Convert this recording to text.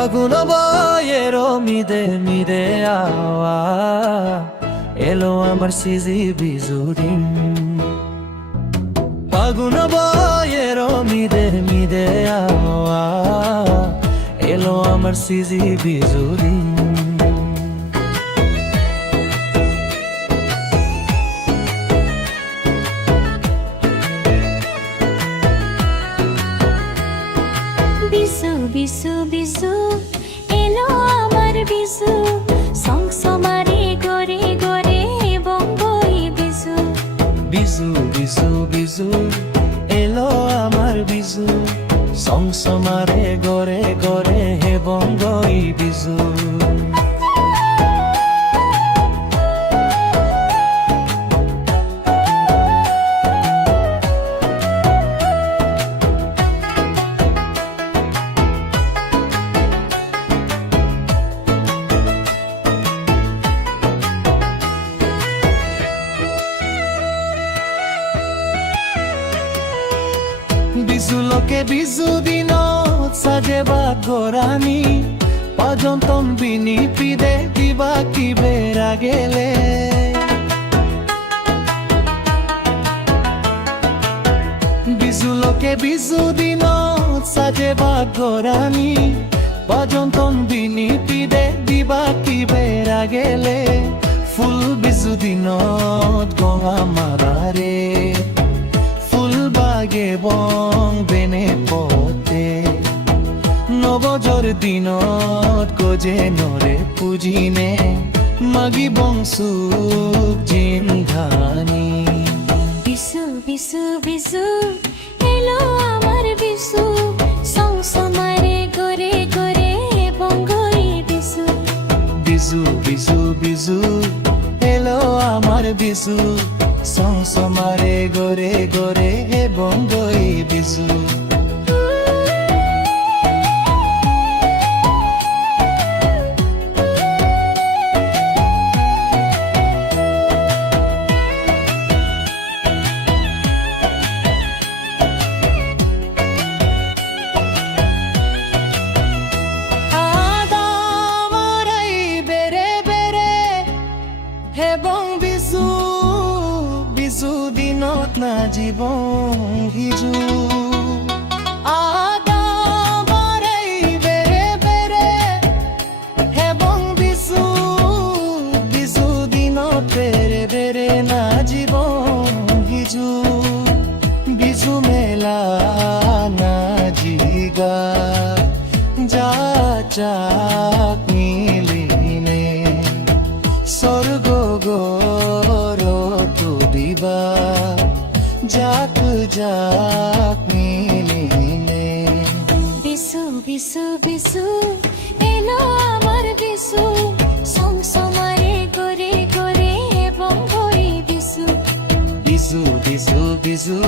ফাগুন বয়ের মিদে মিদে আওয়া এলো আমার সিজি বিজুরিম। ফাগুন বয়ের মিদে মিদে আওয়া এলো আমার সিজি বিজুরিম। বিশু বিশু বিশু এলো আমার বিশু, সংসমারে গরে গরে বঙ্গই বিশু। বিজু বিজু বিজু এলো আমার বিজু, সংসমারে গরে গরে হে বঙ্গই বিজু। বিজু লোকে বিজু দিন সাজেবা গোরানি, পর্যন্তম বিনি পিদে দিবা কি বেড়া গেলে। বিজু লোকে বিজু দিন সাজেবা গোরানি, পর্যন্তম বিনি পিদে দিবা কি বেড়া গেলে। ফুল বিজু দিনত গঙা মারারে, ফুল বাগে বং বেনে পথে। নবজর দিনত গজে নরে পুজিনে, মাগি বংসুক জিমধানি। বিশু বিশু বিশু এলো আমার বিশু, সংসমারে গরে গরে বঙ্গই বিশু। বিজু বিজু বিজু এলো আমার বিজু, সংসমারে গরে গরে হে বঙ্গই বিজু। এবং বিজু বিজু দিনত না জীবন হিজু। আদামরাই বেরে বেরে এবং বিজু বিজু দিনত বেরে বেরে না জীবন হিজু। বিজু মেলা না জিগা যা চাক মিলিনে, স্বর্গ গরতু দিবা যাক যাক মিলিনে। বিশু বিশু বিশু এলো আমার বিশু, সংসমারে গরে গরে বঙ্গই বিশু। বিজু বিজু বিজু